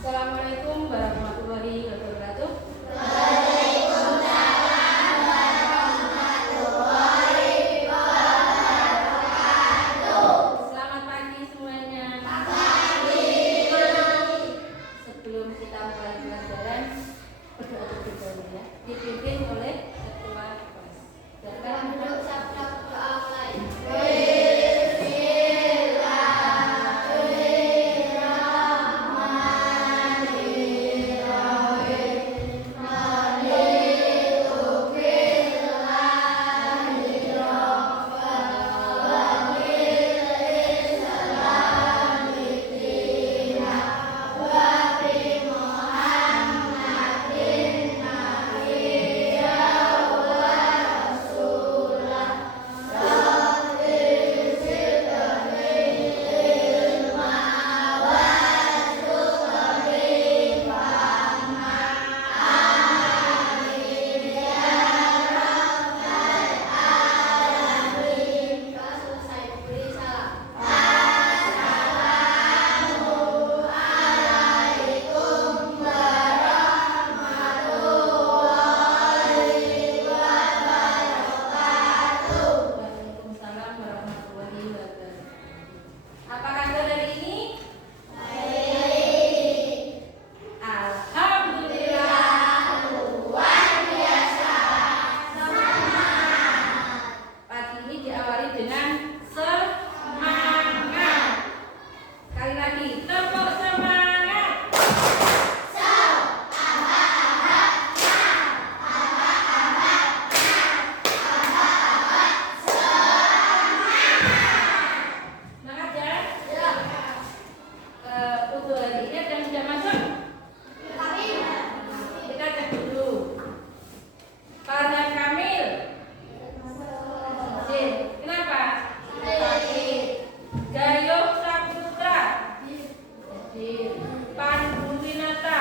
Assalamualaikum warahmatullahi wabarakatuh. Waalaikumsalam warahmatullahi wabarakatuh. Selamat pagi semuanya. Pagi. Sebelum kita mulai pelajaran, berdoa terlebih dahulu ya. Dipimpin oleh ketua kelas. Silakan Duduk sabda doa mulai. Waalaikumsalam warahmatullahi wabarakatuh. Apa kabar hari ini? Alhamdulillah. Luar biasa. Pagi ini diawali dengan semangat. Sekali lagi, tepuk semangat. Semangat ya. Untuk hari ini ada yang sudah masuk? Kita cek dulu. Farhan Kamil. Jin. Kenapa? Gayo Saputra. Jin. Pandu Winata.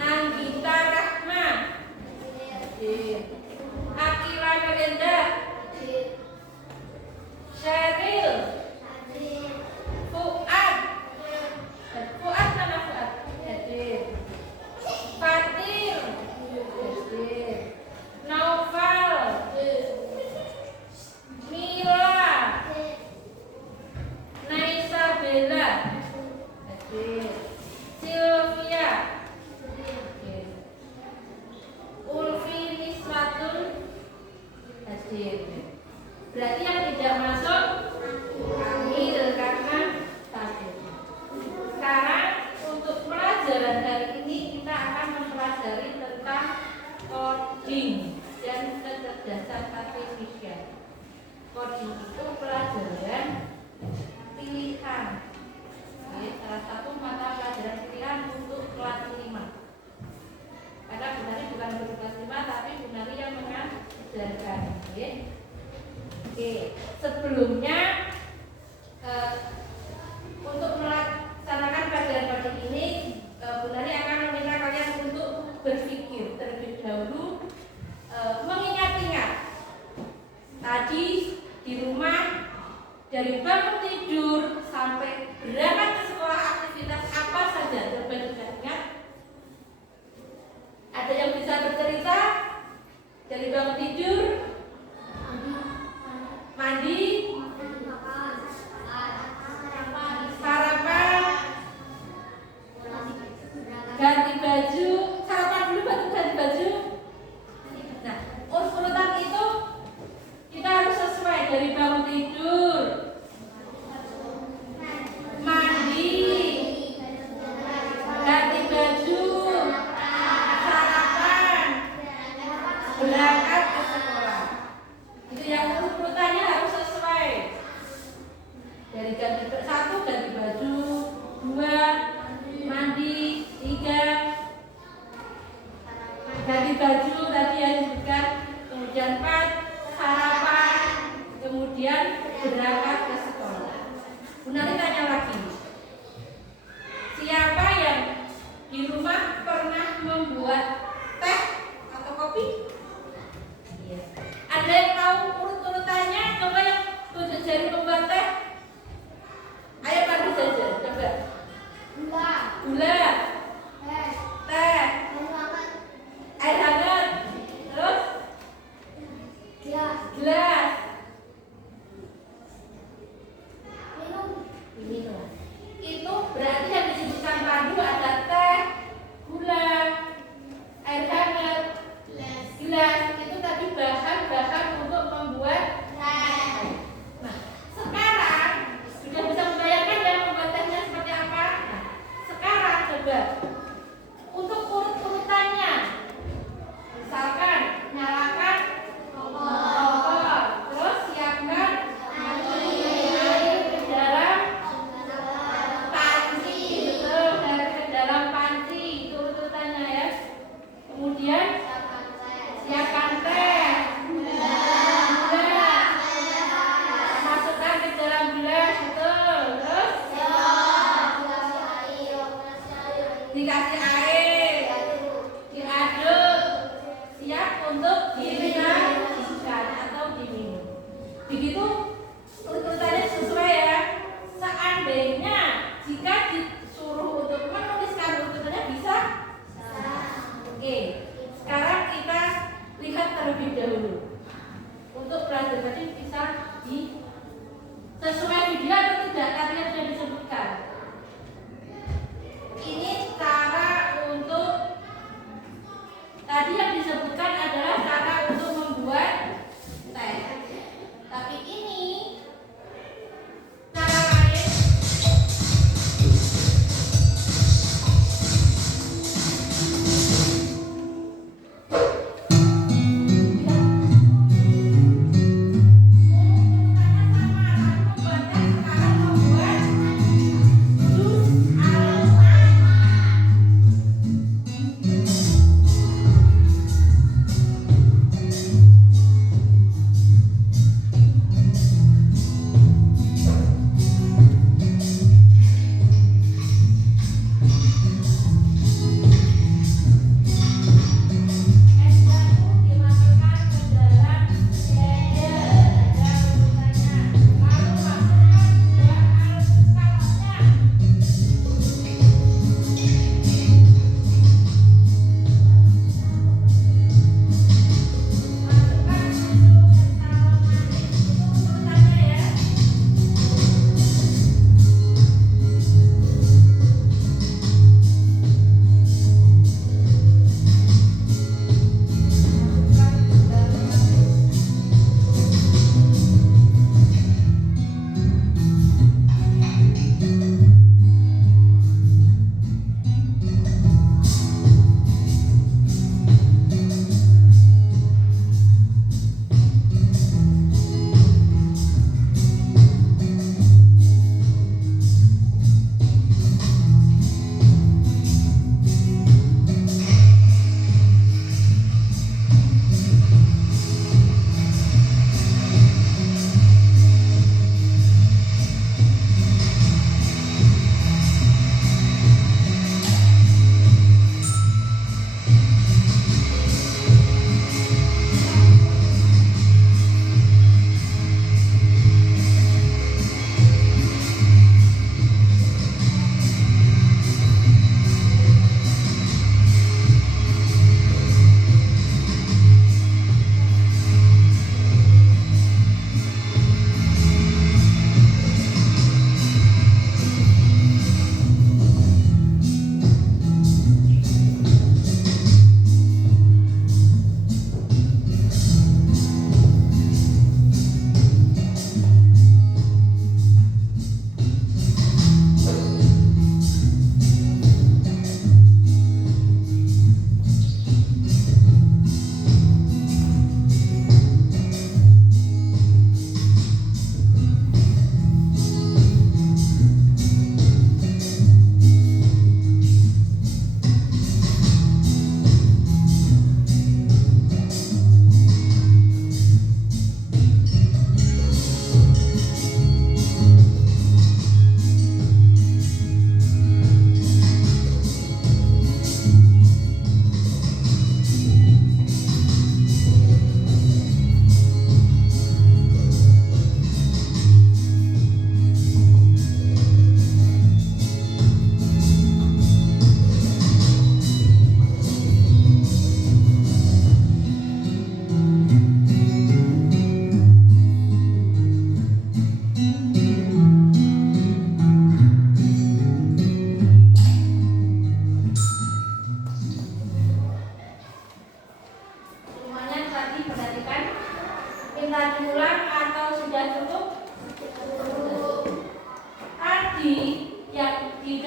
Anggita Rahma. Jin. Akila Melinda. Sheryl. Fuad. Fuad mana Fuad? Jin. Fatir. Jin. Naufal. Mila. Naisa Bella. Jin. Sylvia. Jin. Ulfi Nisratun. Jin. Berarti yang tidak masuk Kamil karena tadi. Sekarang untuk pelajaran hari ini kita akan mempelajari tentang coding dan kecerdasan artifisial. Coding itu pelajaran pilihan. Oke, salah satu mata pelajaran pilihan untuk kelas 5. Karena Bunari bukan guru kelas 5 tapi Bunari yang mengajarkan. Oke, sebelumnya untuk melaksanakan pelajaran coding ini, Bunari akan meminta kalian untuk berpikir terlebih dahulu, mengingat-ingat tadi di rumah dari bangun tidur sampai berangkat ke sekolah aktivitas apa saja coba ingat. Ada yang bisa bercerita dari bangun tidur, mandi, sarapan, ganti baju, sarapan dulu baru ganti baju. Nah, urutan itu kita harus sesuai dari bangun tidur, mandi, ganti baju, sarapan, berangkat ke sekolah. Itu yang urutannya harus sesuai. Dari ganti satu ganti baju, 2 mandi, 3 ganti baju tadi yang disebutkan, kemudian 4 sarapan, kemudian berangkat ke sekolah. Bunari tanya lagi, siapa yang di rumah pernah membuat teh atau kopi? Iya. Ada yang tahu urut-urutannya? Coba yang tunjuk jari pembuat teh. Ayo bantu saja, coba. Gula. gula, Teh. teh, Air hangat. air hangat, terus Gelas. gelas, Minum. diminum. Itu berarti yang disebutkan tadi ada teh, gula, air hangat, gelas. Itu tadi bahan-bahan untuk membuat Teh. Nah, sekarang sudah bisa membayangkan ya membuat tehnya seperti apa? Nah, sekarang coba untuk urut-urutannya, misalkan nyalakan kompor, terus siapkan air ke dalam panci, betul, air ke dalam panci, itu urutannya ya. Kemudian siapkan teh, gula, masukkan ke dalam gelas, betul. Terus dikasih air, diaduk, siap untuk disajikan atau diminum. Begitu urutannya sesuai ya. Seandainya jika disuruh untuk menuliskan urutannya bisa. Oke, sekarang kita lihat terlebih dahulu. Untuk belajar tadi bisa di sesuai video atau tidak tadi yang sudah disebutkan. Ini cara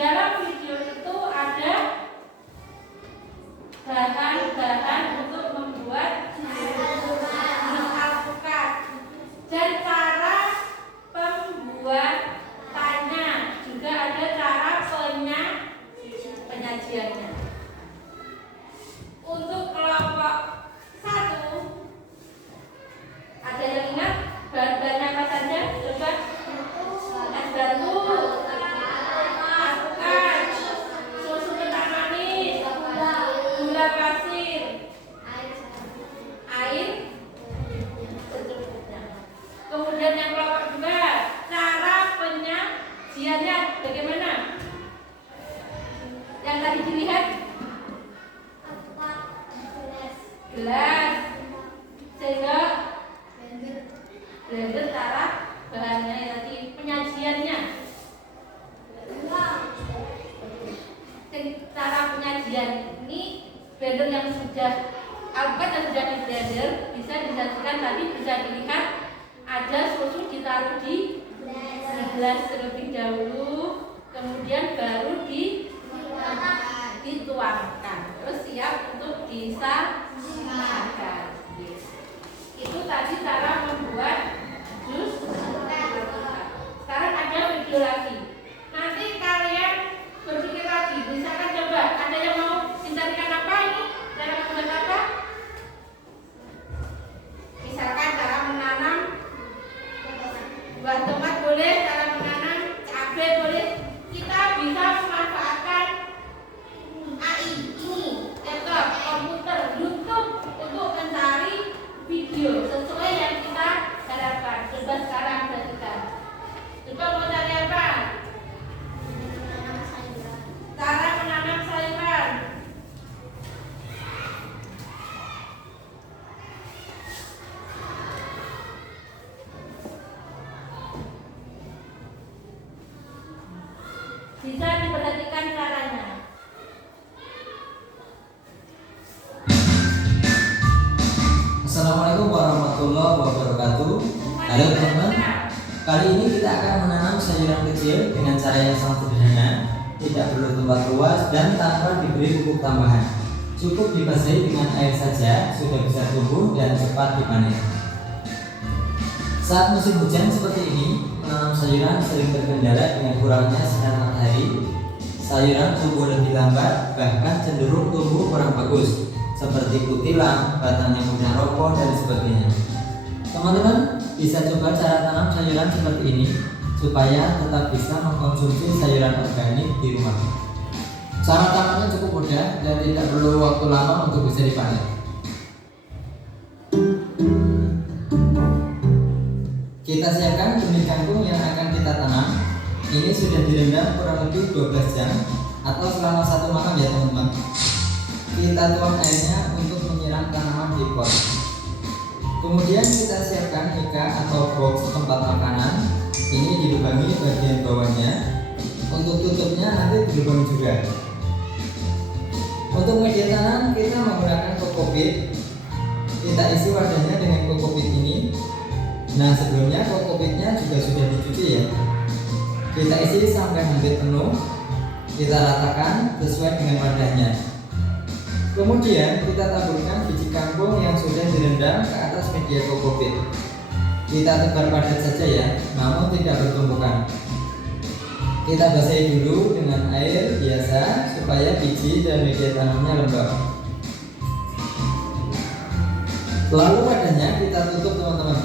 dalam video itu ada bahan-bahan untuk membuat alpukat dan cara pembuatannya, juga ada cara penyajiannya. Untuk kelompok 1, ada yang ingat bahan-bahannya apa saja? Coba. Es batu, alpukat, susu kental manis, gula pasir, air secukupnya. Kemudian yang kelompok 2, cara penyajiannya bagaimana? Yang tadi dilihat gelas, sehingga blender cara bahannya tadi, penyajiannya. Cara penyajian ini blender yang sudah alpukat yang sudah di blender bisa disajikan, tadi bisa dilihat ada susu ditaruh di gelas terlebih dahulu, kemudian baru dituangkan, terus siap untuk disajikan. Itu tadi cara membuat jus alpukat. Sekarang ada video lagi. Nanti kalian berpikir lagi, misalkan coba ada yang mau mencarikan apa ini? Cara membuat apa? Misalkan cara menanam buah tomat boleh, cara menanam cabai boleh. Kita bisa memanfaatkan AI ini, laptop, komputer, YouTube untuk mencari video sesuai yang kita harapkan. Coba sekarang perhatikan. Coba mau cari apa? Cara menanam sayuran. Bisa diperhatikan caranya. Assalamualaikum warahmatullahi wabarakatuh. Halo teman-teman. Kali ini kita akan menanam sayuran kecil dengan cara yang sangat sederhana, tidak perlu tempat luas dan tanpa diberi pupuk tambahan. Cukup dibasahi dengan air saja sudah bisa tumbuh dan cepat dipanen. Saat musim hujan seperti ini, menanam sayuran sering terkendala dengan kurangnya sinar matahari. Sayuran tumbuh lebih lambat, bahkan cenderung tumbuh kurang bagus, seperti kutilang, batangnya mudah roboh dan sebagainya. Teman-teman bisa coba cara tanam sayuran seperti ini supaya tetap bisa mengkonsumsi sayuran organik di rumah. Cara tanamnya cukup mudah dan tidak perlu waktu lama untuk bisa dipanen. Kita siapkan benih kangkung yang akan kita tanam. Ini sudah direndam kurang lebih 12 jam atau selama 1 malam ya teman-teman. Kita tuang airnya untuk menyiram tanaman di pot. Kemudian kita siapkan mika atau box tempat makanan. Ini dilubangi bagian bawahnya. Untuk tutupnya nanti dilubangi juga. Untuk media tanam kita menggunakan kokopit. Kita isi wadahnya dengan kokopit ini. Nah sebelumnya kokopitnya juga sudah dicuci ya. Kita isi sampai hampir penuh. Kita ratakan sesuai dengan wadahnya. Kemudian kita taburkan biji kangkung yang sudah direndam ke atas media kokopit. Kita tebar padat saja ya, namun tidak bertumpukan. Kita basahi dulu dengan air biasa supaya biji dan media tanamnya lembab. Lalu wadahnya kita tutup teman-teman.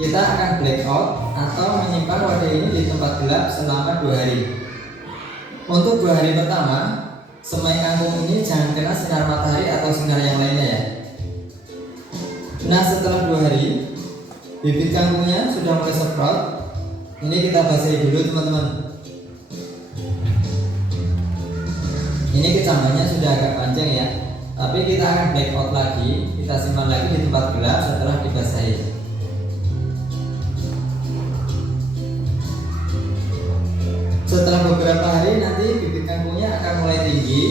Kita akan blackout atau menyimpan wadah ini di tempat gelap selama 2 hari. Untuk 2 hari pertama, semai kangkung ini jangan kena sinar matahari atau sinar yang lainnya ya. Nah setelah 2 hari, bibit kangkungnya sudah mulai sprout. Ini kita basahi dulu teman-teman. Ini kecambahnya sudah agak panjang ya, tapi kita akan blackout lagi. Kita simpan lagi di tempat gelap setelah dibasahi. Setelah beberapa hari nanti bibit kangkungnya akan mulai tinggi.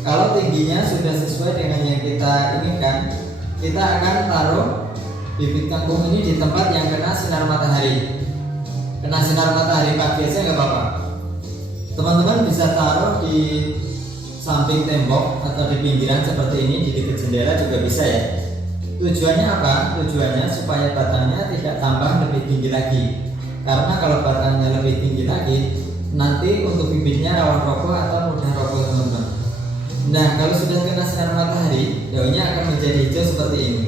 Kalau tingginya sudah sesuai dengan yang kita inginkan, kita akan taruh bibit kangkung ini di tempat yang kena sinar matahari. Kena sinar matahari pagi aja nggak apa-apa. Teman-teman bisa taruh di samping tembok atau di pinggiran seperti ini, di dekat jendela juga bisa ya. Tujuannya apa? Tujuannya supaya batangnya tidak tambah lebih tinggi lagi. Karena kalau batangnya lebih tinggi lagi, nanti untuk bibitnya rawan roboh atau mudah roboh teman-teman. Nah, kalau sudah kena sinar matahari, daunnya akan menjadi hijau seperti ini.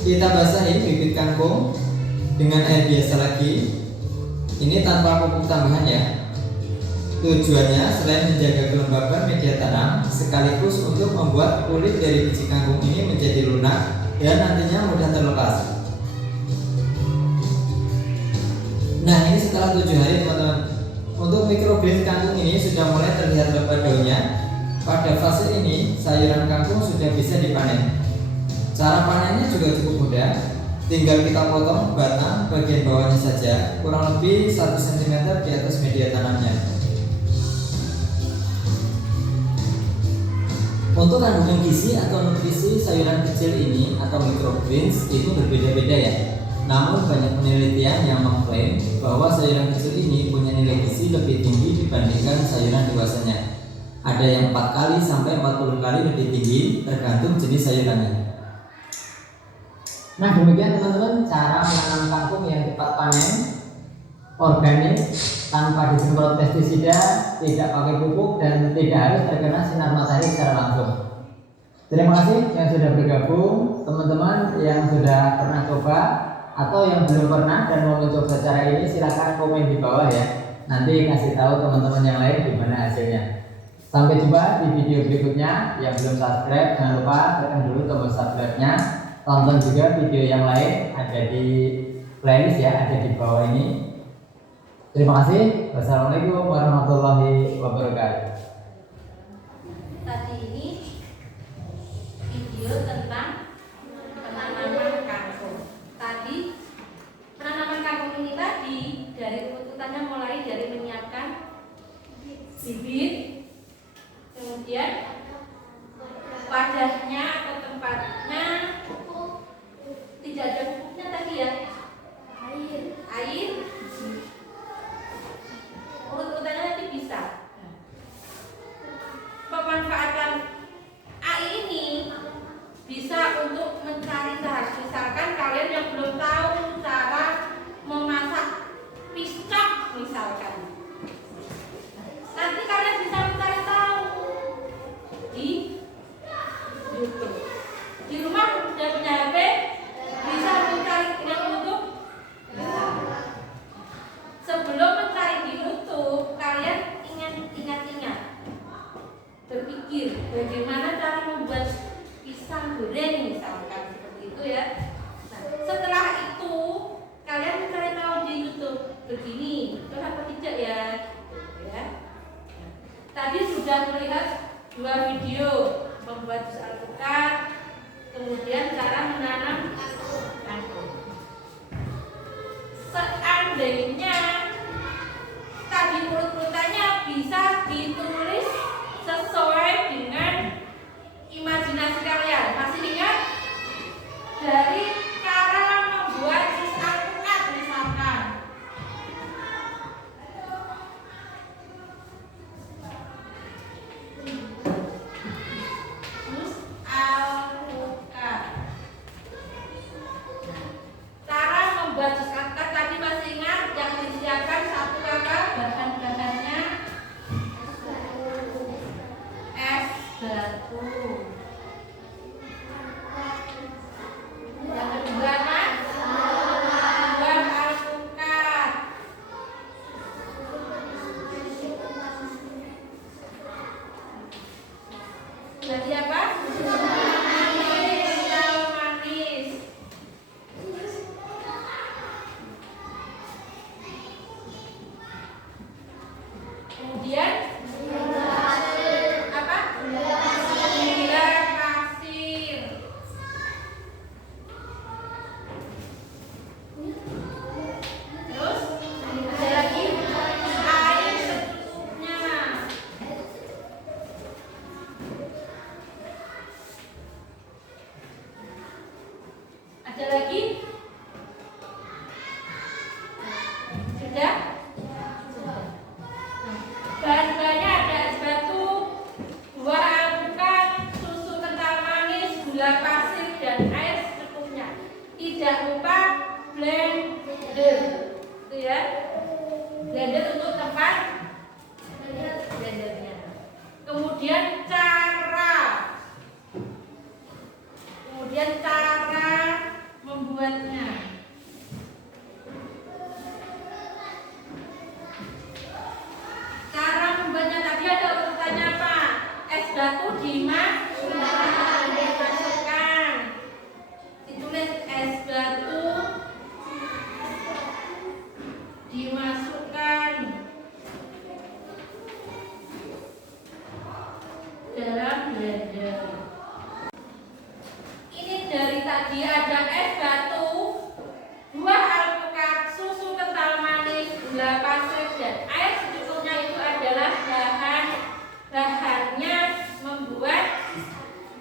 Kita basahi bibit kangkung dengan air biasa lagi. Ini tanpa pupuk tambahan ya. Tujuannya selain menjaga kelembaban media tanam, sekaligus untuk membuat kulit dari biji kangkung ini menjadi lunak dan nantinya mudah terlepas. Nah, ini setelah 7 hari teman-teman. Untuk microgreens kangkung ini sudah mulai terlihat lebat daunnya. Pada fase ini sayuran kangkung sudah bisa dipanen. Cara panennya juga cukup mudah. Tinggal kita potong batang bagian bawahnya saja, kurang lebih 1 cm di atas media tanamnya. Untuk kandungan gizi atau nutrisi sayuran kecil ini atau microgreens itu berbeda-beda ya. Namun banyak penelitian yang mengklaim bahwa sayuran kecil ini punya nilai gizi lebih tinggi dibandingkan sayuran dewasanya. Ada yang 4 kali sampai 40 kali lebih tinggi tergantung jenis sayurannya. Nah, demikian teman-teman cara menanam kangkung yang cepat panen, organik, tanpa disemprot pestisida, tidak pakai pupuk, dan tidak harus terkena sinar matahari secara langsung. Terima kasih yang sudah bergabung, teman-teman yang sudah pernah coba atau yang belum pernah dan mau mencoba cara ini, silahkan komen di bawah ya. Nanti kasih tahu teman-teman yang lain gimana hasilnya. Sampai jumpa di video berikutnya. Yang belum subscribe jangan lupa tekan dulu tombol subscribe-nya. Tonton juga video yang lain, ada di playlist ya, ada di bawah ini. Terima kasih. Wassalamualaikum warahmatullahi wabarakatuh. Tadi ini video tentang penanaman kangkung. Tadi penanaman kangkung ini tadi dari urutannya mulai dari menyiapkan bibit, kemudian wadahnya atau tempatnya tidak ada pupuknya tadi ya, air, urut-urutannya nanti bisa. Pemanfaatan air ini bisa untuk mencari zat. Misalkan kalian yang belum tahu cara memasak piscok misalkan, nanti kalian bisa mencari tahu di YouTube. Di rumah sudah punya HP, bisa mencari dengan YouTube. Sebelum mencari di YouTube, kalian ingat-ingat berpikir bagaimana cara membuat pisang goreng misalkan seperti itu ya. Nah, setelah itu kalian mencari tahu di YouTube begini, betul apa tidak ya? Ya. Tadi sudah melihat 2 video membuat jus alpukat, kemudian cara menanam kangkung. Seandainya tadi urut-urutannya bisa ditulis sesuai dengan imajinasi kalian. Masih ingat? Dari cara membuat jus alpukat misalkan. Jus alpukat. Cara membuat jus alpukat tadi masih ingat? Yang dalam blender. Ini dari tadi ada es batu, buah alpukat, susu kental manis, gula pasir, dan air secukupnya. Itu adalah bahannya membuat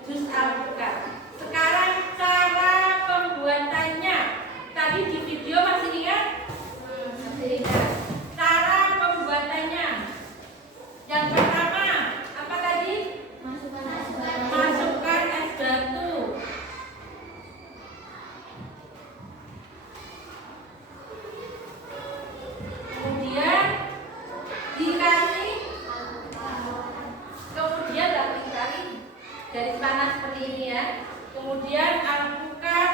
jus alpukat. Sekarang cara pembuatannya. Tadi di video masih ingat? Masih ingat. Cara pembuatannya. Yang pertama, apa tadi? Masukkan es batu. Kemudian dikasih, kemudian dikasih garis panas seperti ini ya. Kemudian alpukat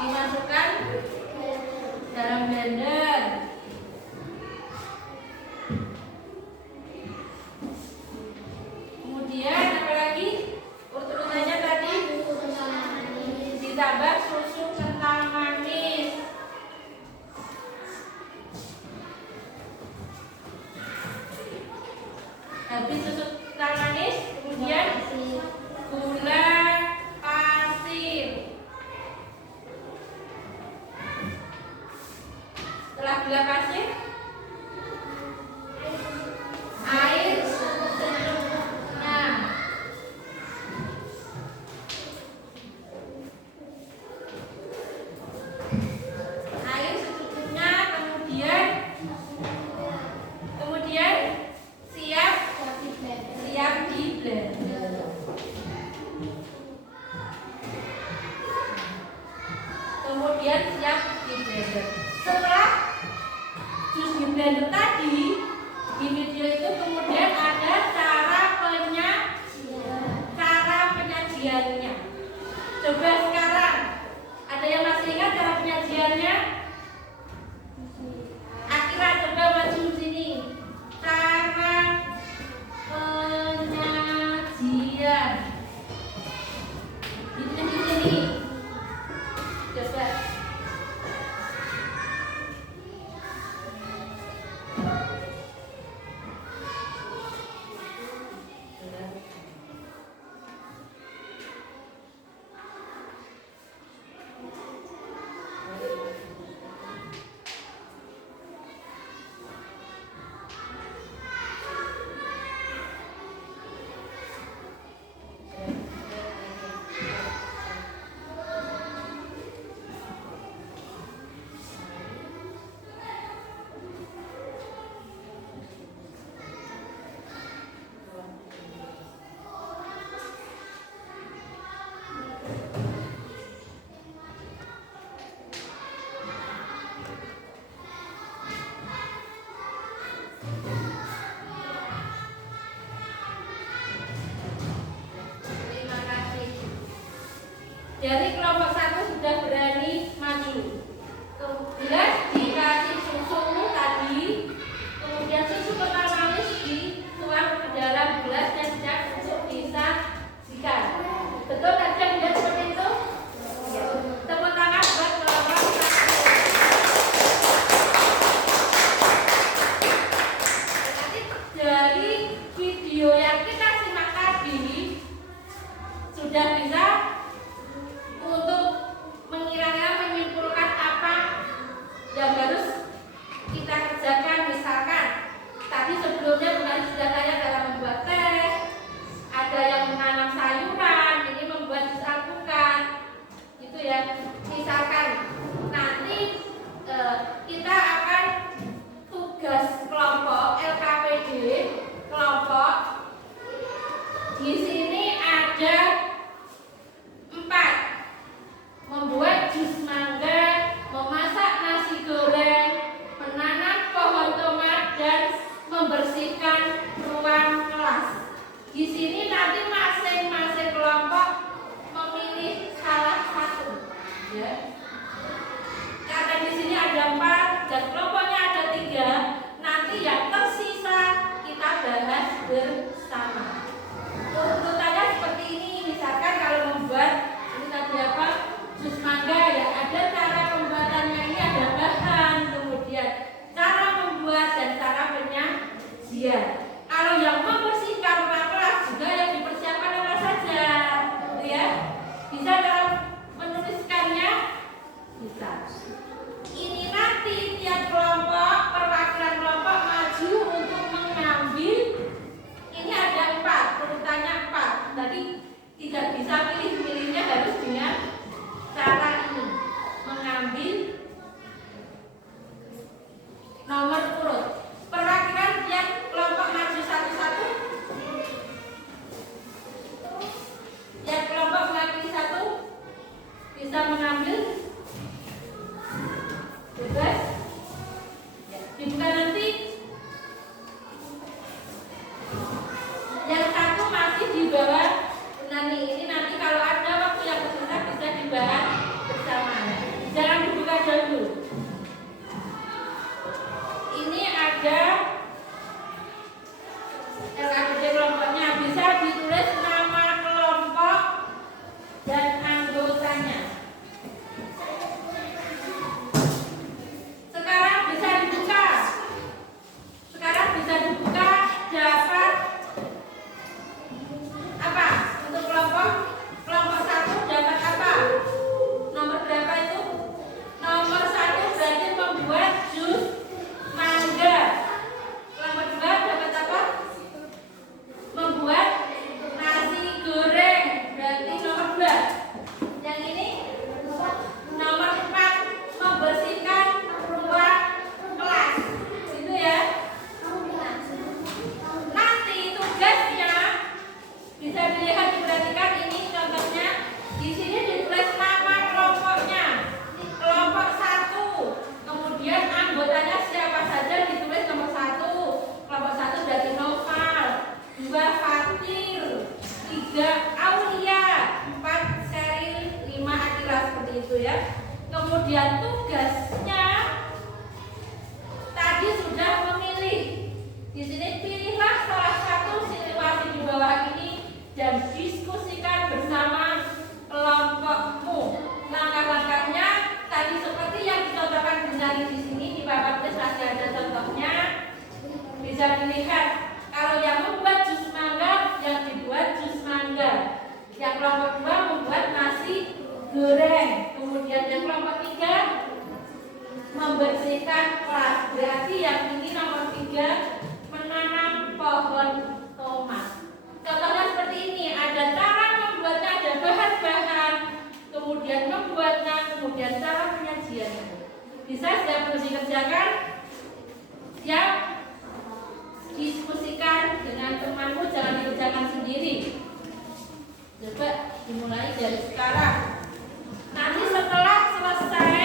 dimasukkan dalam blender. Kemudian apa lagi? Urut-urutannya tadi ditambah susu kental manis. Habis susu kental manis, kemudian gula pasir. Setelah gula pasir, air secukupnya. Air secukupnya, kemudian siap di blender. Kemudian siap di blender. Setelah jus di blender tadi, di video itu kemudian ada cara penyajiannya. Coba sekarang, ada yang masih ingat cara penyajiannya? Akira, coba maju sini. Cara penyajian. Di sini. Coba. Dari kelompok 1 sudah berani maju. Gelas dikasih susu tadi, kemudian susu kental manis dituang ke dalam gelas dan sejak untuk disajikan. Betul tadi yang dilihat seperti itu? Tepuk tangan buat kelompok 1. Dari video yang kita simak tadi sudah bisa untuk mengira-ngira menyimpulkan apa yang harus kita kerjakan. Misalkan tadi sebelumnya Bunda sudah tanya dalam membuat teh, ada yang menanam sayuran, ini membuat jus alpukat, gitu ya. Misalkan nanti kita akan tugas kelompok LKPD kelompok di sini ada 4. Membuat jus mangga, memasak nasi goreng, menanam pohon tomat, dan membersihkan ruang kelas. Di sini nanti masing-masing kelompok memilih salah satu. Ya. Karena di sini ada 4 dan kelompoknya ada 3, nanti Di sini pilihlah salah satu situasi di bawah ini dan diskusikan bersama kelompokmu. Langkah-langkahnya tadi seperti yang dicontohkan Bunari di sini di papan tulis masih ada contohnya. Bisa dilihat kalau yang membuat jus mangga, yang dibuat jus mangga. Yang kelompok 2 membuat nasi goreng. Kemudian yang kelompok 3 membersihkan kelas. Berarti yang ini nomor 3 menanam pohon tomat. Contohnya seperti ini, ada cara membuatnya, ada bahan-bahan, kemudian membuatnya, kemudian cara penyajiannya. Bisa siap untuk dikerjakan? Siap? Diskusikan dengan temanmu, jangan dikerjakan sendiri. Coba dimulai dari sekarang. Nanti setelah selesai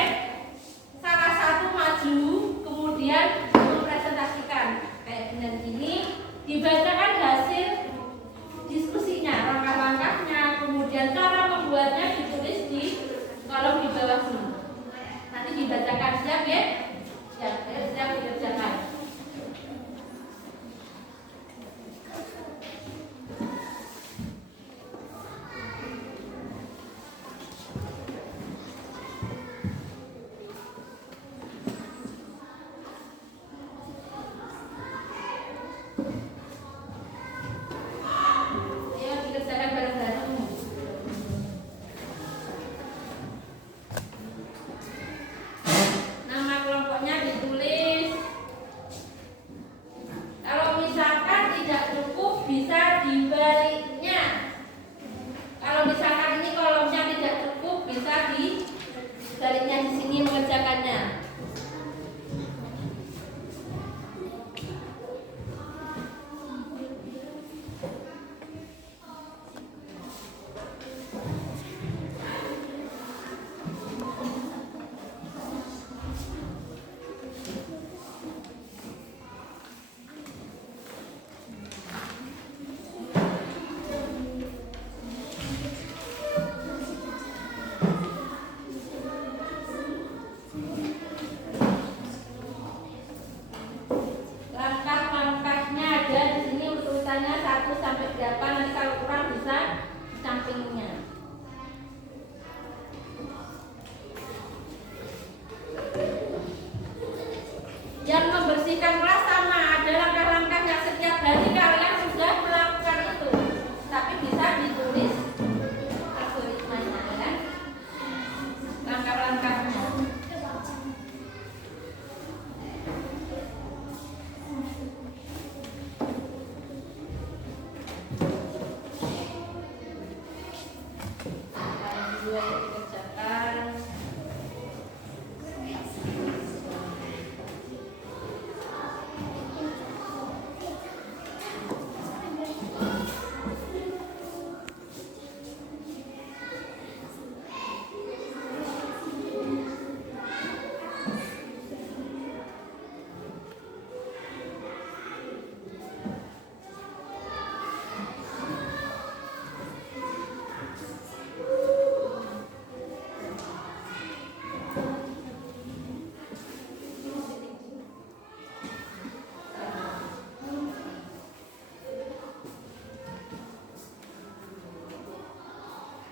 salah satu maju, kemudian mempresentasikan kayak dengan ini, dibacakan hasil diskusinya, langkah-langkahnya, kemudian cara membuatnya ditulis di kolom di bawah sini. Nanti dibacakan, siap ya? Siap dikerjakan.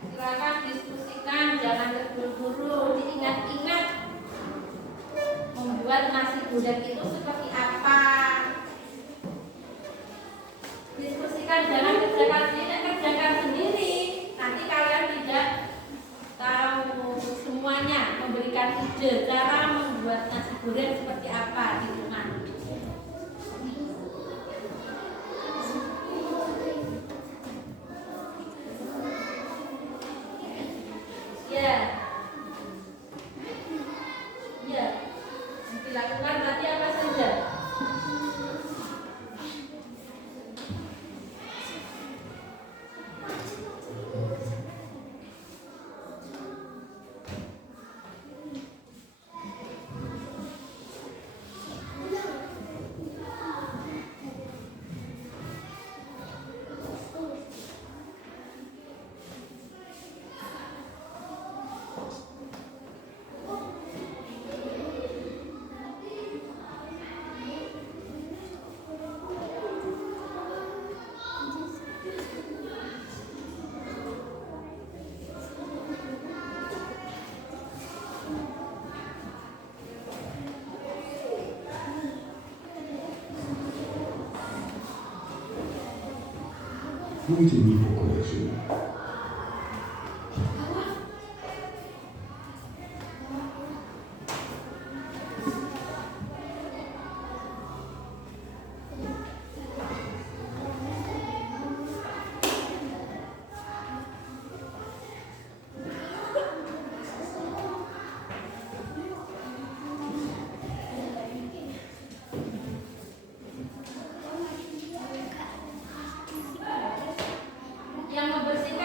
Silakan diskusikan, jangan terburu-buru. Diingat-ingat membuat nasi goreng itu seperti apa. Diskusikan, jangan kerjakan sendiri. Nanti kalian tidak tahu semuanya. Memberikan ide cara membuat nasi goreng seperti apa di rumah. Dilakukan tadi apa saja? 不仅弥补过的事。 Yang membersihkan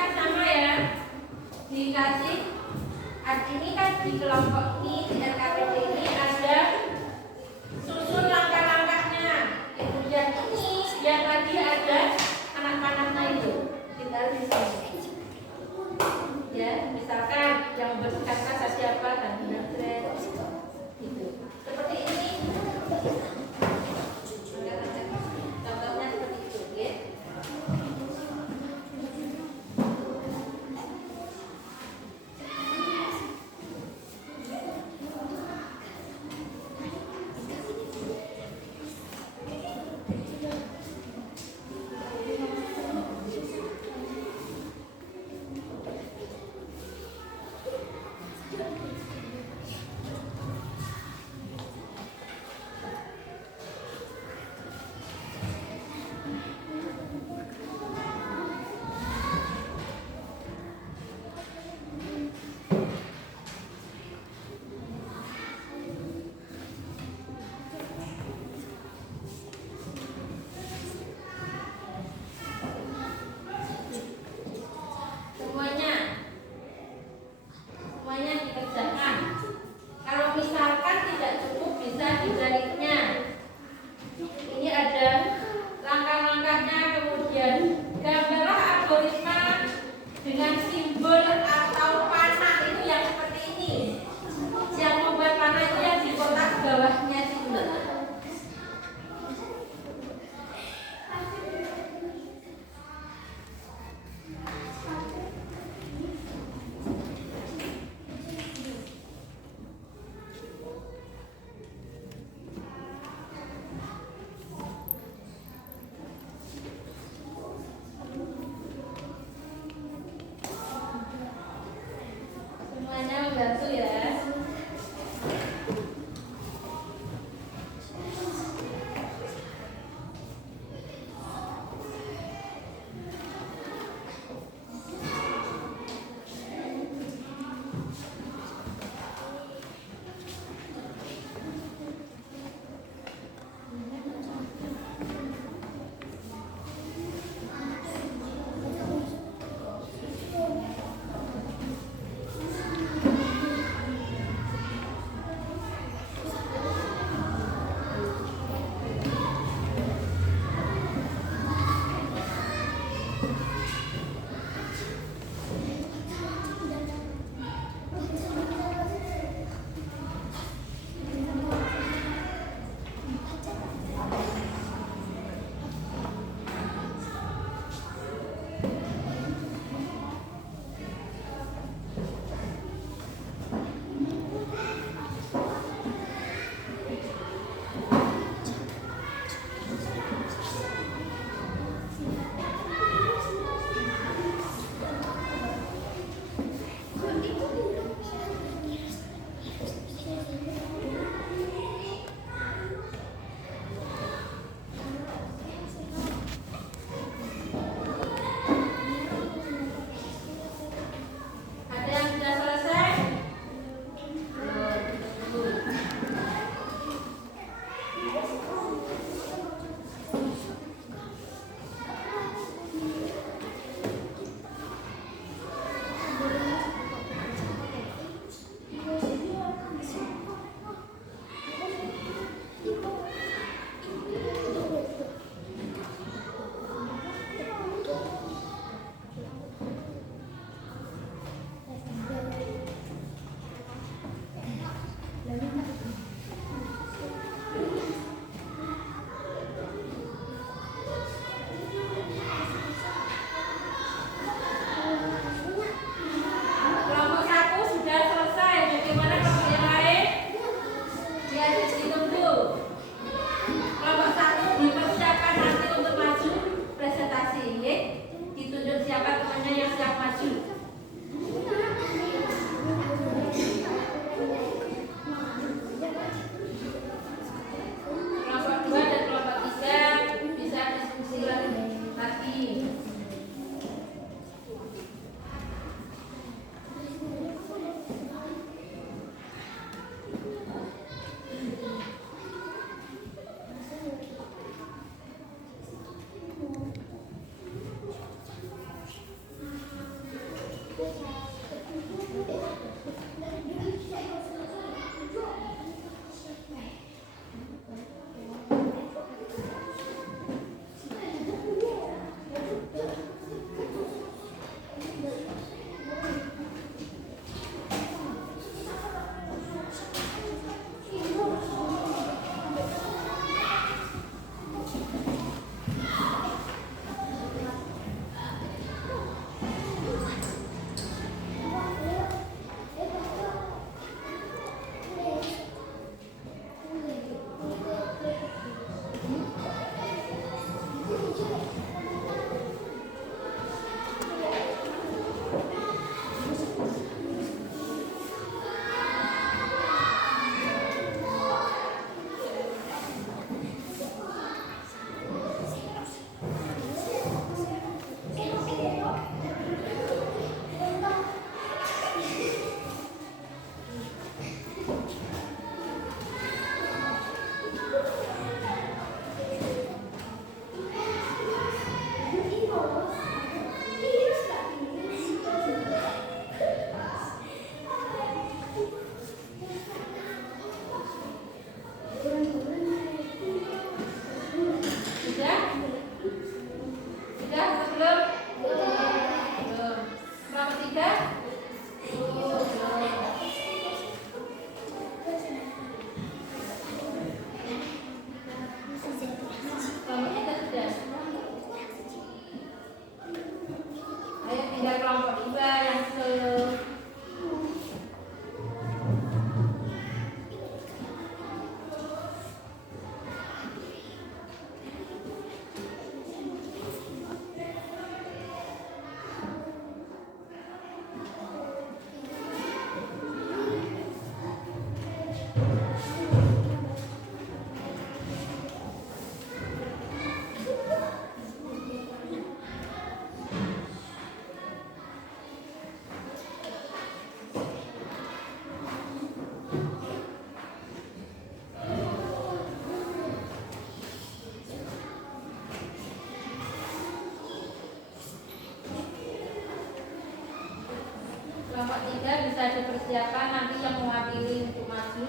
Kelompok 3 bisa dipersiapkan nanti yang mewakili untuk maju.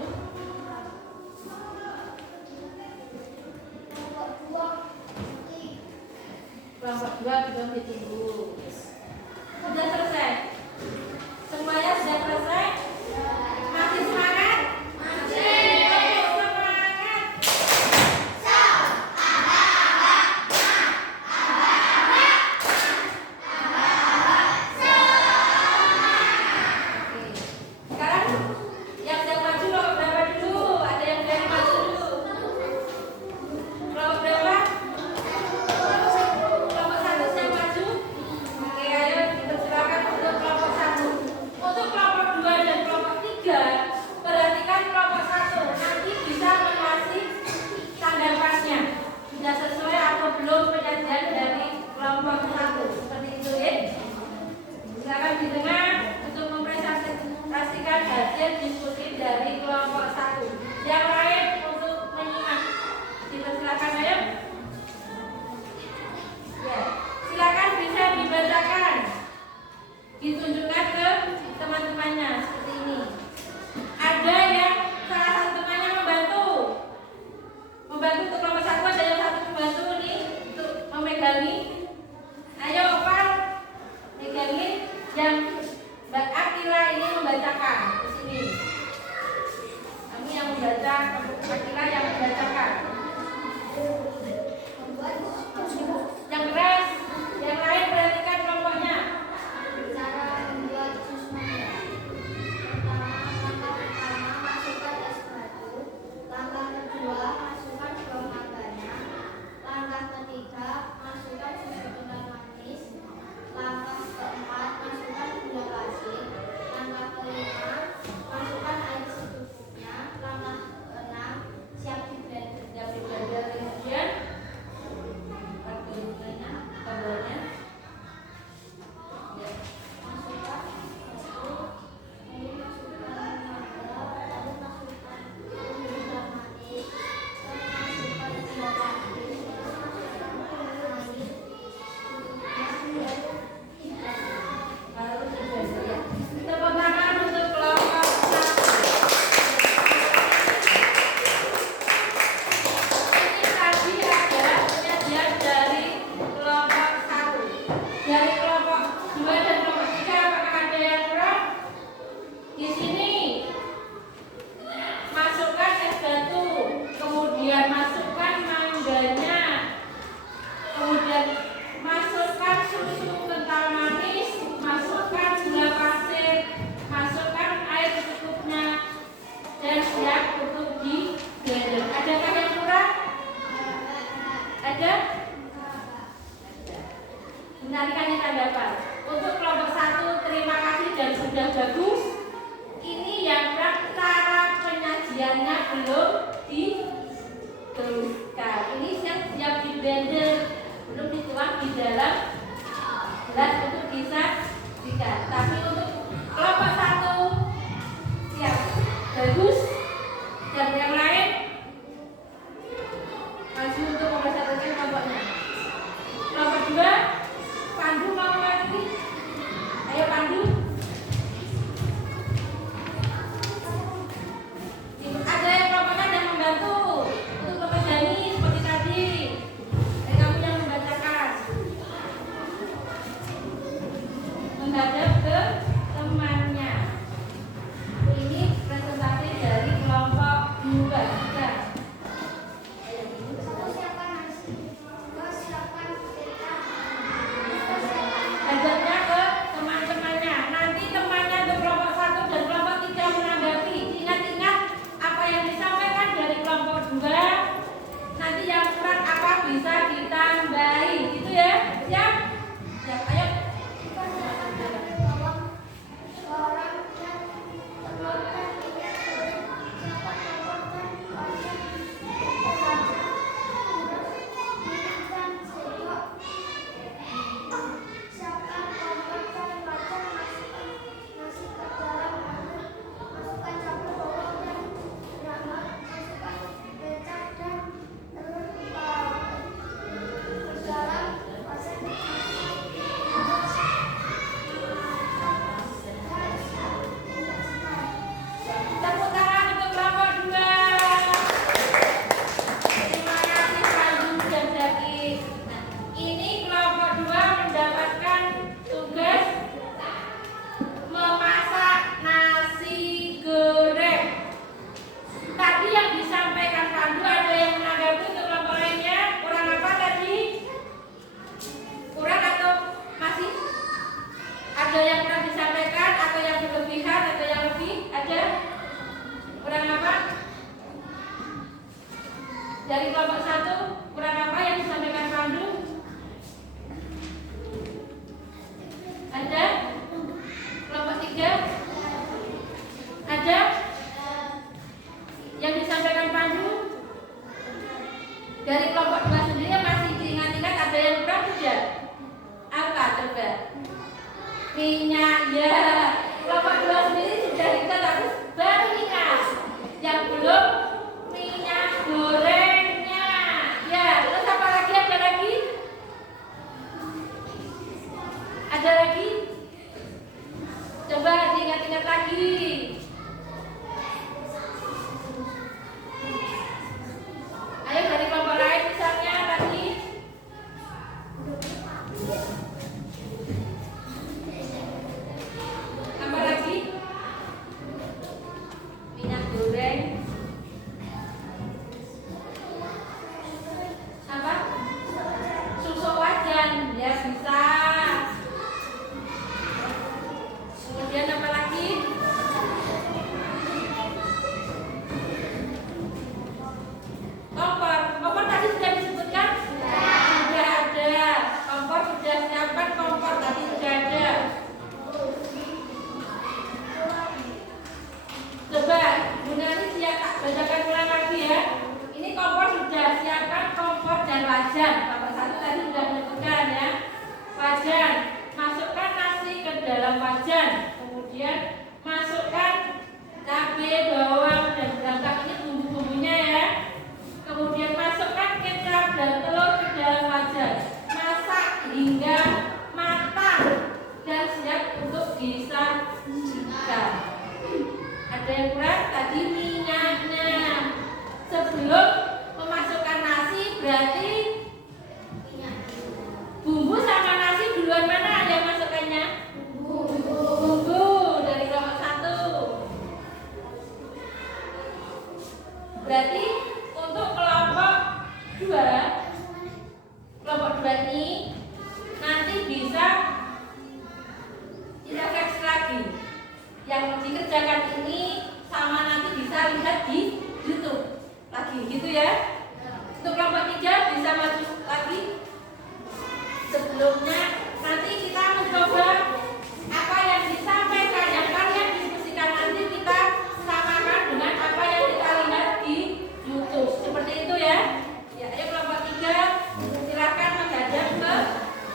Kelompok 2 belum ditunggu. Sudah selesai? Semuanya sudah selesai? Masih semangat? Masih. Semangat. Sekarang yang sudah maju kelompok berapa dulu? Ada yang berani maju dulu? Kelompok berapa? Kelompok 1 yang maju. Oke, ayo dipersilakan untuk kelompok 1. Untuk kelompok 2 dan kelompok 3, perhatikan kelompok 1 nanti bisa mengasih tanggapannya. Sudah sesuai atau belum penyajian dari kelompok 1. Seperti itu ya. Silakan didengar untuk mempresentasikan hasil diskusi dari kelompok 1. Yang lain untuk menyimak. Dipersilakan ayo. Ya, silakan bisa dibacakan, ditunjukkan ke teman-temannya seperti ini. Ada yang salah satu temannya membantu untuk kelompok 1, ada yang satu membantu nih untuk memegangi. Ayo Pak, megangin yang Mbak Akila ini membacakan di sini. Kami yang membaca, Mbak Akila yang membacakan. Yang keras, yang lain perhatikan kelompoknya. Cara membuat jus mangga. Langkah pertama, masukkan es batu. Langkah kedua, masukkan buah mangganya. Langkah ketiga, masukkan susu kental manis. Langkah keempat, masukkan gula pasir. Langkah kelima, masukkan air secukupnya. Langkah keenam, siap di blender. Yang diblender kemudian kabarnya. Ya. Masukkan susu, lalu masukkan mangga, lalu masukkan gula manis, lalu masukkan gula pasir, lalu masukkan air, Lalu diblender ya. Tepuk tangan untuk kelompok 1. Ini tadi ada penyajian dari kelompok 1. Dari kelompok 2 dan kelompok 3 apakah ada yang kurang? Di sini masukkan es batu, kemudian masukkan mangganya, kemudian masukkan susu kental manis, masukkan gula pasir, masukkan air secukupnya, dan siap untuk di blender. Adakah yang kurang? Ada? Menarikannya tanggapan. Untuk kelompok 1 terima kasih dan sudah bagus. Ini yang kurang cara penyajiannya belum diteruskan. Ini yang siap di blender, belum dituang di dalam gelas untuk disajikan. Tapi untuk kelompok 1 siap, bagus. Dan yang lain maju untuk mempresentasikan kelompoknya. Kelompok 2, Pandu mau lagi? Ayo Pandu. Ada yang kelompoknya ada yang membantu untuk memegani seperti tadi. Kamu yang membacakan. Menghadap ke temannya. Ini presentasi dari minyak ya. Kelompok 2 sendiri sudah ingat tapi baru ingat. Yang belum minyak gorengnya. Ya, terus apa lagi? Ada lagi? Ada lagi? Coba diingat-ingat lagi. Ayo dari kelompok lain misalnya tadi. Apa lagi? Minyak goreng. Apa? Susu wajan. Ya bisa. Kemudian apa lagi? Kompor. Kompor tadi sudah disebutkan? Sudah ada. Kompor sudah siapkan, kompor tadi sudah ada. Coba Bu Nani siap tak bacakan ulang lagi ya. Ini kompor sudah siapkan, kompor dan wajan. Bapak satu tadi sudah menyebutkan ya. Wajan. Masukkan nasi ke dalam wajan. Kemudian masukkan cabai, bawang dan berangkat ini bumbu-bumbunya ya. Kemudian masukkan kecap dan telur ke dalam wajan. Masak hingga matang dan siap untuk disajikan. Ada yang kurang? Tadi minyaknya. Sebelum memasukkan nasi berarti bumbu sama nasi duluan mana yang masukkannya? Bumbu dari kelompok 1. Berarti untuk kelompok 2 ini nanti bisa introspeksi lagi. Yang dikerjakan ini sama nanti bisa lihat di YouTube lagi gitu ya. Untuk kelompok 3 bisa maju lagi. Sebelumnya nanti kita mencoba apa yang disampaikan, yang kalian diskusikan nanti kita samakan dengan apa yang kita lihat di YouTube. Seperti itu ya. Ya, ayo kelompok 3 silakan menghadap ke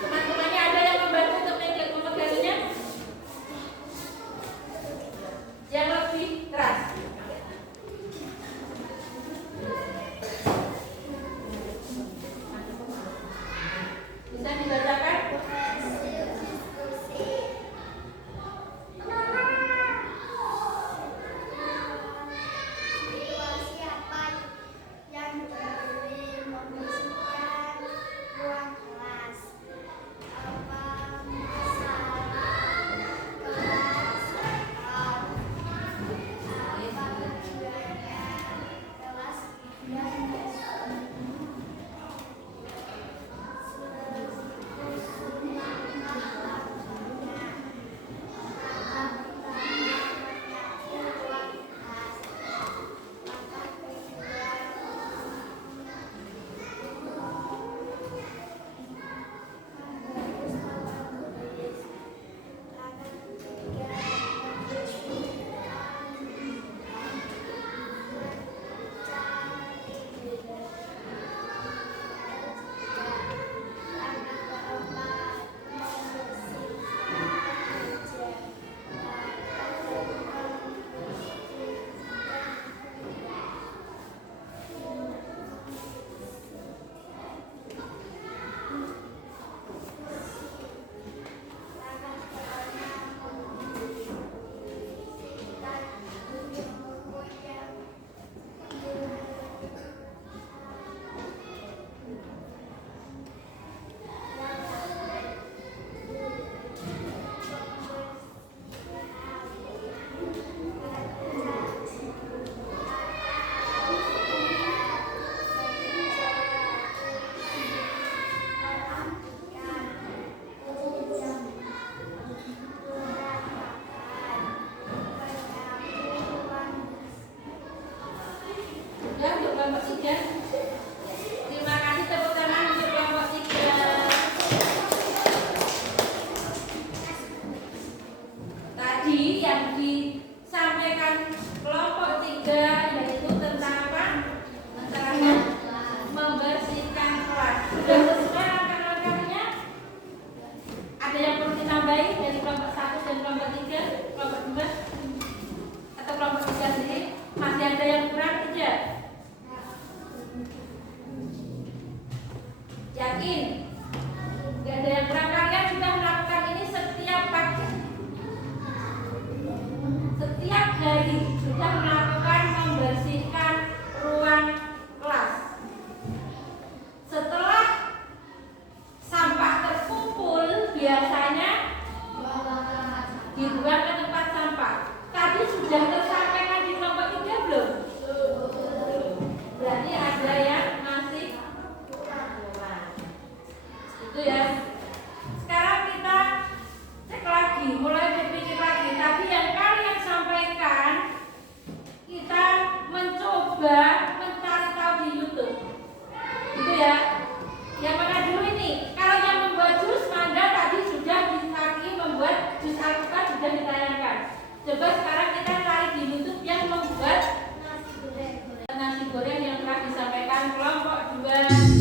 teman-temannya. Ada yang membantu untuk memegangnya? Yang lebih keras. Yakin? Gak ada yang kurang. Kalian sudah melakukan ini setiap pagi, setiap hari sudah melakukan membersihkan ruang kelas. Setelah sampah terkumpul, biasanya dibuang ke tempat sampah. Tadi sudah tersampaikan di kelompok 3 belum? Berarti ada yang masih kurang. Itu ya. Sekarang kita cek lagi, mulai berpikir lagi. Tadi yang kalian sampaikan, kita mencoba mencari tahu di YouTube. Itu ya. Yang mana dulu ini? Kalau yang membuat jus mangga tadi sudah disaki, membuat jus alpukat sudah ditayangkan. Coba sekarang kita cari di YouTube yang membuat nasi goreng yang telah disampaikan kelompok 2.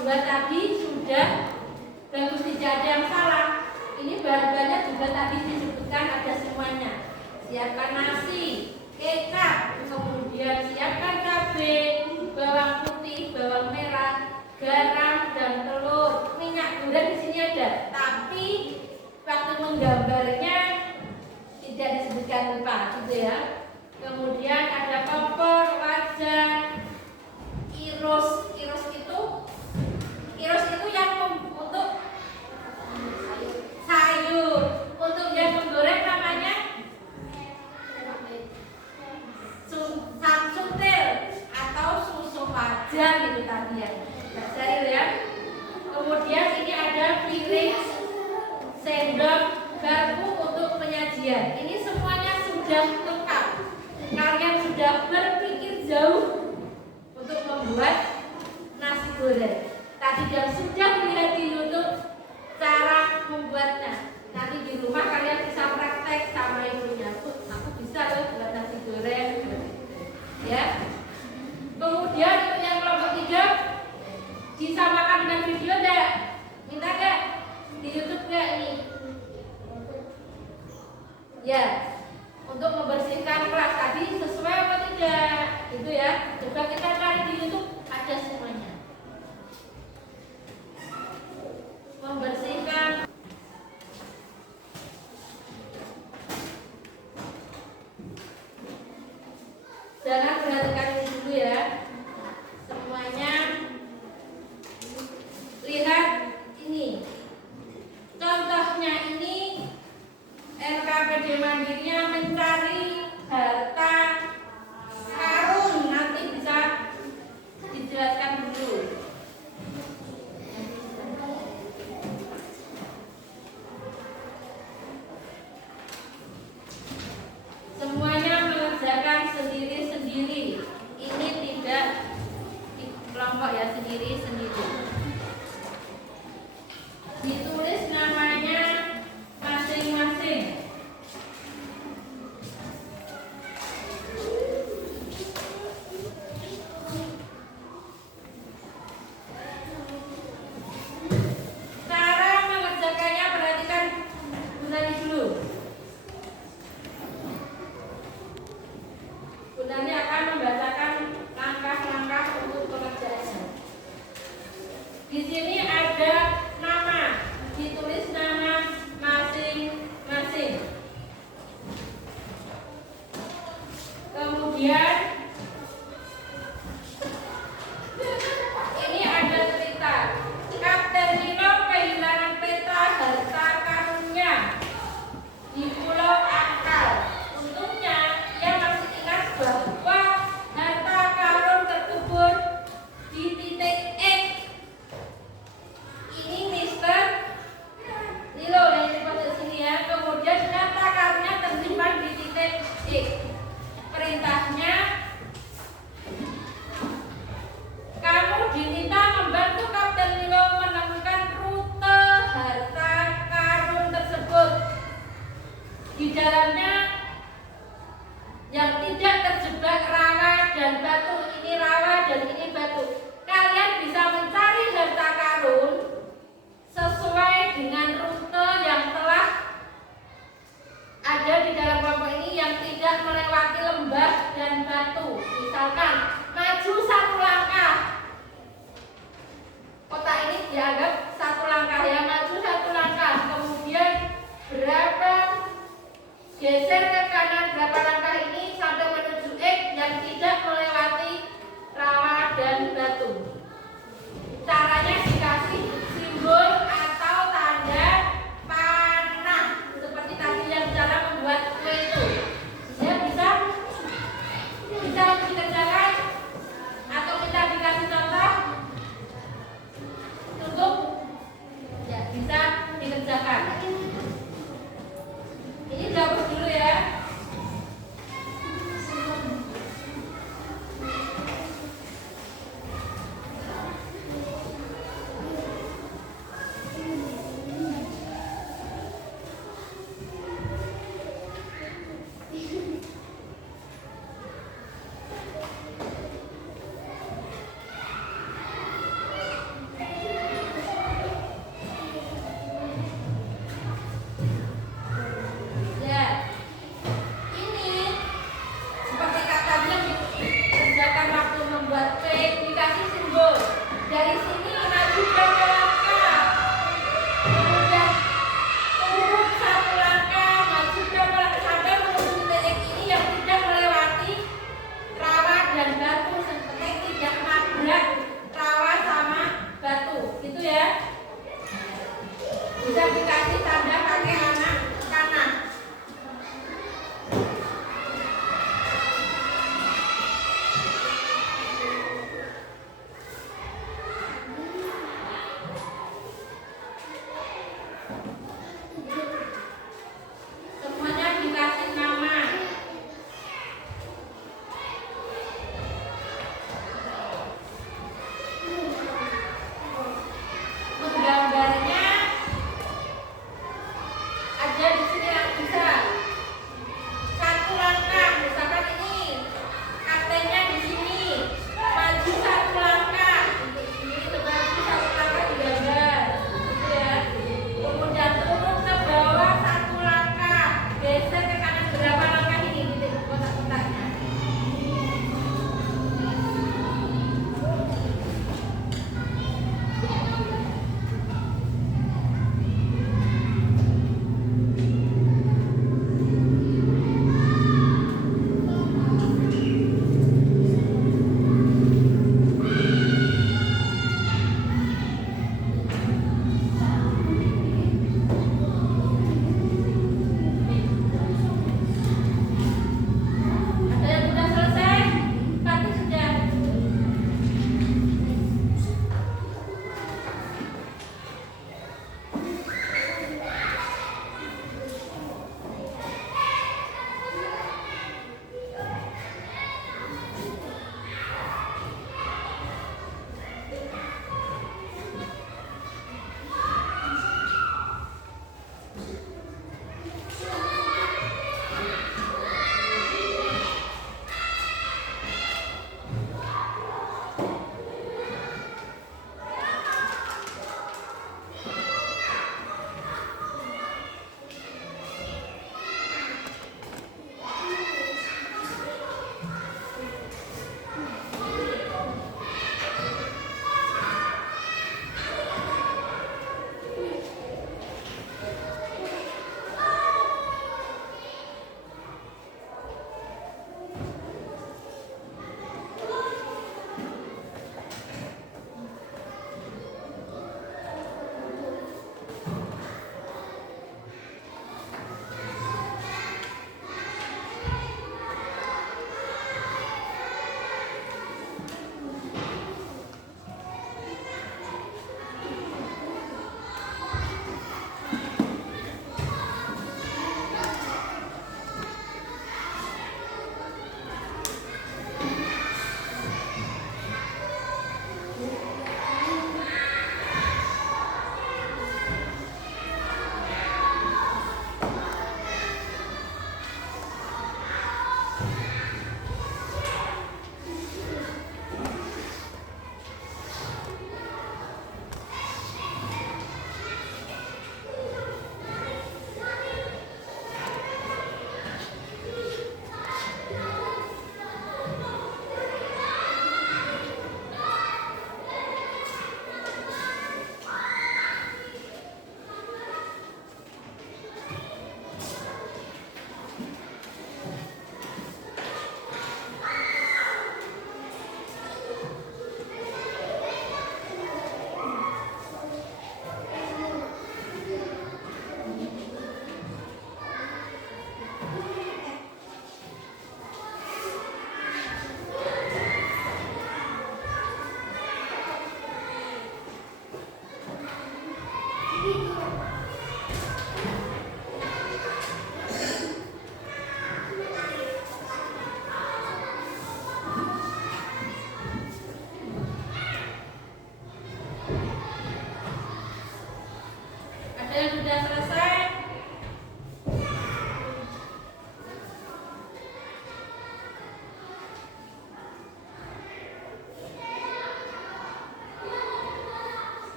dua tadi sudah bagus, tidak ada yang salah. Ini bahan-bahannya juga tadi disebutkan ada semuanya. Siapkan nasi, kecap, kemudian siapkan cabai, bawang putih, bawang merah, garam dan telur. Minyak goreng di sini ada, tapi waktu menggambarnya tidak disebutkan lupa, gitu ya. Kemudian ada kompor, wajan, iros itu yang untuk sayur. Untuk yang menggoreng namanya samsutil atau susu wajan gitu tadi ya. Belajar ya. Kemudian ini ada piring, sendok, garpu untuk penyajian. Ini semuanya sudah lengkap. Kalian sudah berpikir jauh untuk membuat nasi goreng. Tadi yang sudah dilihat di YouTube cara membuatnya. Nanti di rumah kalian bisa praktek sama ibunya. Aku bisa loh buat nasi goreng. Ya. Kemudian untuk yang kelompok 3 disamakan dengan video enggak? Minta enggak? Di YouTube enggak ini? Ya. Untuk membersihkan kelas tadi sesuai apa tidak? Itu ya. Coba kita cari di YouTube, ada semuanya. Membersihkan jangan perhatikan ini dulu ya. Semuanya lihat ini. Contohnya ini RKPD Mandirinya mencari harta karun. Nanti bisa dijelaskan dulu. Semuanya mengerjakan sendiri-sendiri. Ini tidak di kelompok ya, sendiri-sendiri. Ditulis namanya masing-masing. Cara mengerjakannya perhatikan Gunani dulu. Gunani akan membacakan langkah-langkah untuk pengerjaannya. Di sini ada nama, ditulis nama masing-masing. Kemudian ini ada cerita. Kapten Nemo kehilangan peta harta karunnya di Pulau Akal. Untungnya ia masih ingat bahwa harta karun terkubur di titik X.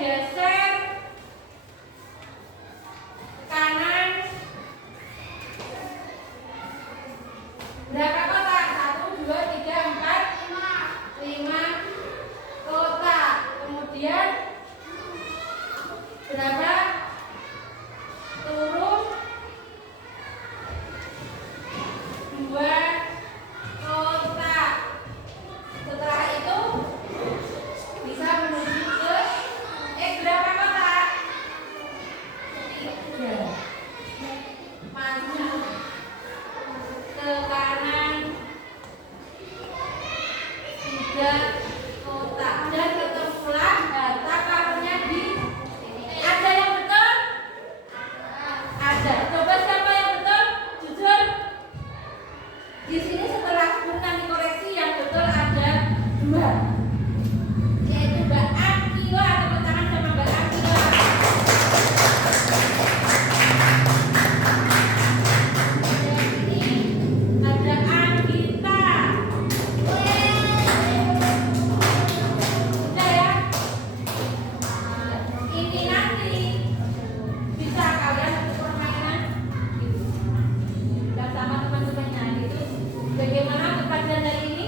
geser ke kanan. Berapa kotak? 1, 2, 3, 4, 5 kotak. Kemudian berapa? Turun 2 kotak. Setelah itu bisa menuju ke berapa kotak? 3. Maju ke kanan 3 kotak dan ketemulah data kartunya di sini. Ada yang betul? Ada. Coba siapa yang betul? Jujur. Di sini setelah Bun nanti koreksi yang betul ada 2, yaitu Mbak Akila. Tepuk tangan sama Mbak Akila. Dan ini ada Anggita. Udah ya. Ini nanti bisa kalian untuk permainan bersama teman-temannya gitu. Bagaimana perpaduan dari ini?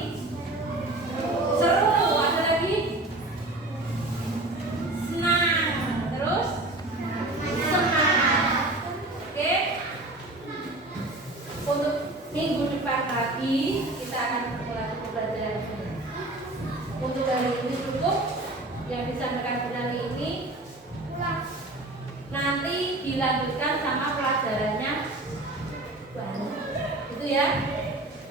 Seru. Ada lagi? Senang. Terus? Semangat. Oke. Untuk minggu depan lagi kita akan mulai pembelajaran ini. Untuk hari ini cukup yang disampaikan hari ini. Pulang. Nanti dilanjutkan sama pelajarannya baru. Itu ya.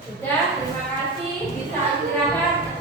Sudah, terima kasih. Bisa istirahat.